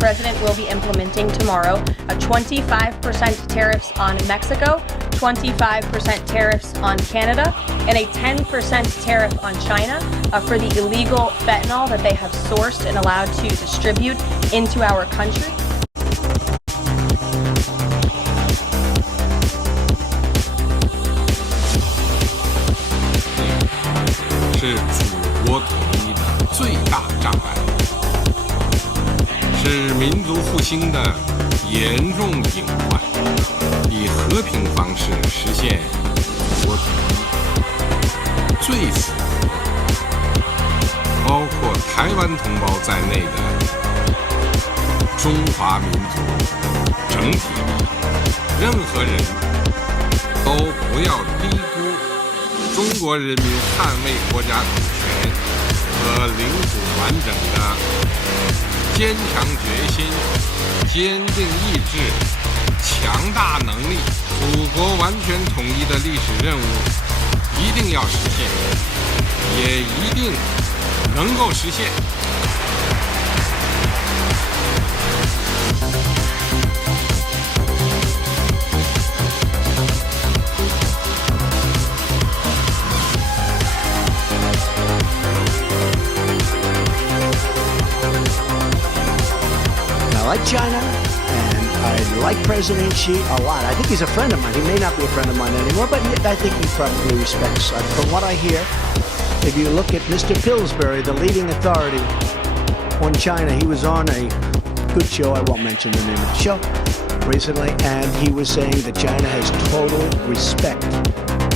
president will be implementing tomorrow a 25% tariffs on Mexico, 25% tariffs on Canada, and a 10% tariff on China for the illegal fentanyl that they have sourced and allowed to distribute into our country. 是祖国统一的最大障碍，是民族复兴的严重隐患。以和平方式实现祖国统一，最符合包括台湾同胞在内的中华民族整体利益。任何人都不要低估中国人民捍卫国家主权和领土完整的坚强决心、坚定意志、强大能力。祖国完全统一的历史任务一定要实现，也一定能够实现。I like China, and I like President Xi a lot. I think he's a friend of mine. He may not be a friend of mine anymore, but I think he probably respects. From what I hear, if you look at Mr. Pillsbury, the leading authority on China, he was on a good show, I won't mention the name of the show, recently, and he was saying that China has total respect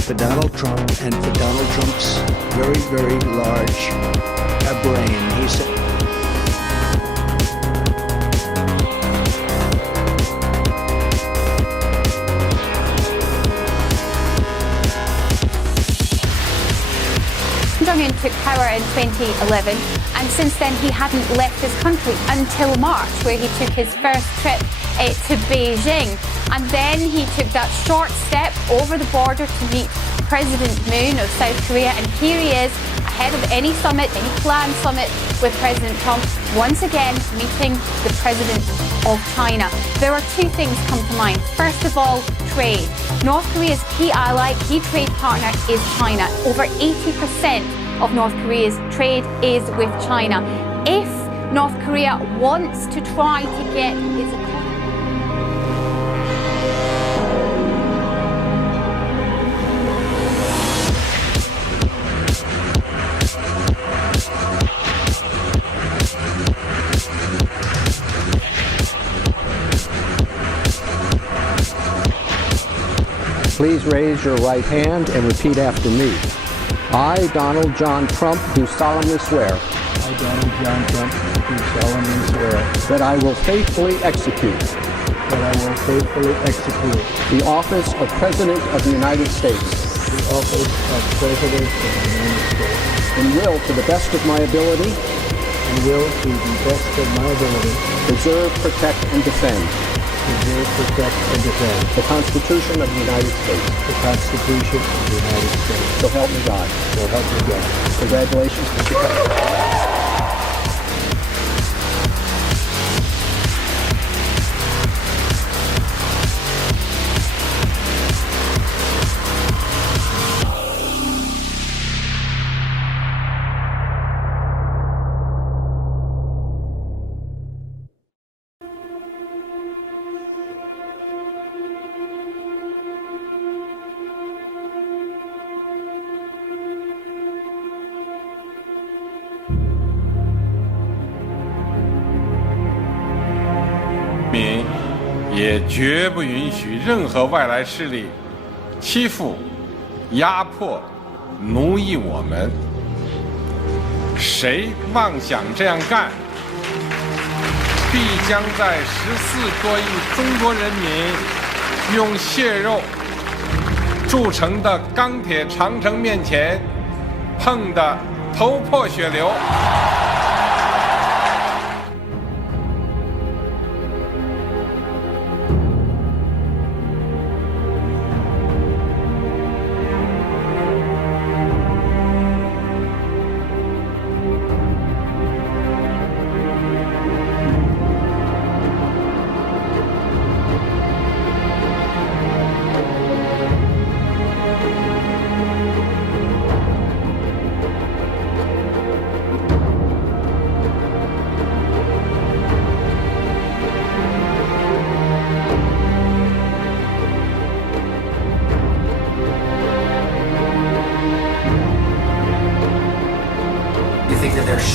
for Donald Trump and for Donald Trump's very, very large brain. He said, Kim Jong-un took power in 2011, and since then he hadn't left his country until March, where he took his first trip to Beijing. And then he took that short step over the border to meet President Moon of South Korea, and here he is, ahead of any summit, any planned summit with President Trump, once again meeting the President of China. There are two things come to mind. First of all, trade. North Korea's key ally, key trade partner is China. Over 80% of North Korea's trade is with China. If North Korea wants to try to get its economy... Please raise your right hand and repeat after me. I, Donald John Trump, do solemnly swear. I, Donald John Trump, do solemnly swear. That I will faithfully execute. That I will faithfully execute. The office of President of the United States. The office of President of the United States. And will, to the best of my ability. And will, to the best of my ability. Preserve, protect, and defend. Preserve, protect, and defend. The Constitution of the United States. The Constitution of the United States. So help me God. So help me God. Congratulations, Mr. President.民也绝不允许任何外来势力欺负、压迫、奴役我们。谁妄想这样干，必将在14多亿中国人民用血肉铸成的钢铁长城面前碰得头破血流。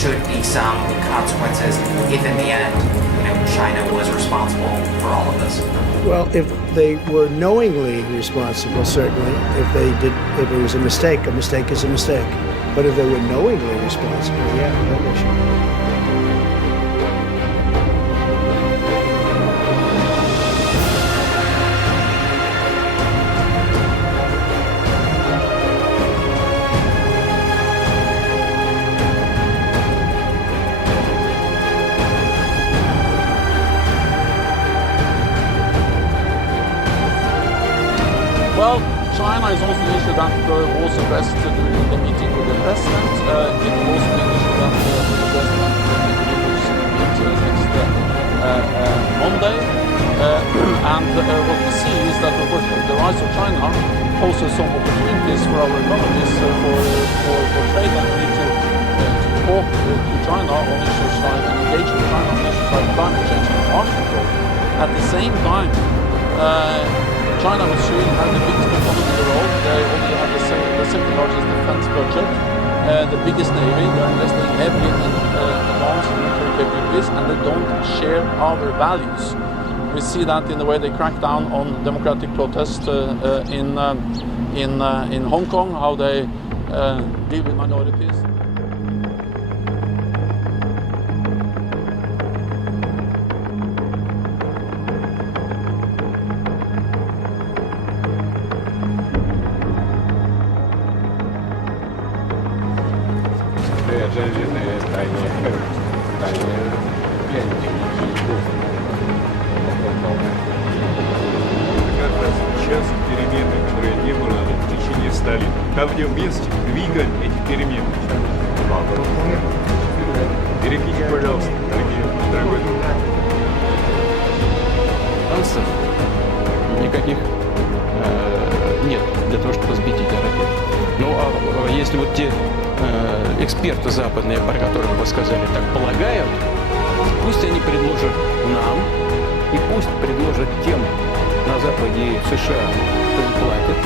should be some consequences if in the end, China was responsible for all of this? Well, if they were knowingly responsible, certainly. If it was a mistake is a mistake. But if they were knowingly responsible, yeah, no issue. Well, China is also an issue that was addressed during the meeting with the president. It will also be an issue that will be addressed next Monday. And what we see is that, of course, the rise of China poses some opportunities for our economies for trade, and we need to talk to China on issues like engage with China on issues like climate change and arms control. At the same time, China will soon have the biggest economy in the world. They only have the second largest defense budget, the biggest navy. They are investing heavily in advanced military capabilities, and they don't share our values. We see that in the way they crack down on democratic protest in Hong Kong, how they deal with minorities. Как раз сейчас перемены, которые не было в течение 100 лет. Там, где вместе двигаем эти перемены. Берегите, пожалуйста, дорогой друг. Шансов никаких нет для того, чтобы сбить эти ракеты. Ну, а если вот те эксперты западные, про которых вы сказали, так полагают, пусть они предложат нам, и пусть предложат тем на Западе и в США, кто им платит.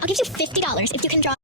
I'll give you $50 if you can draw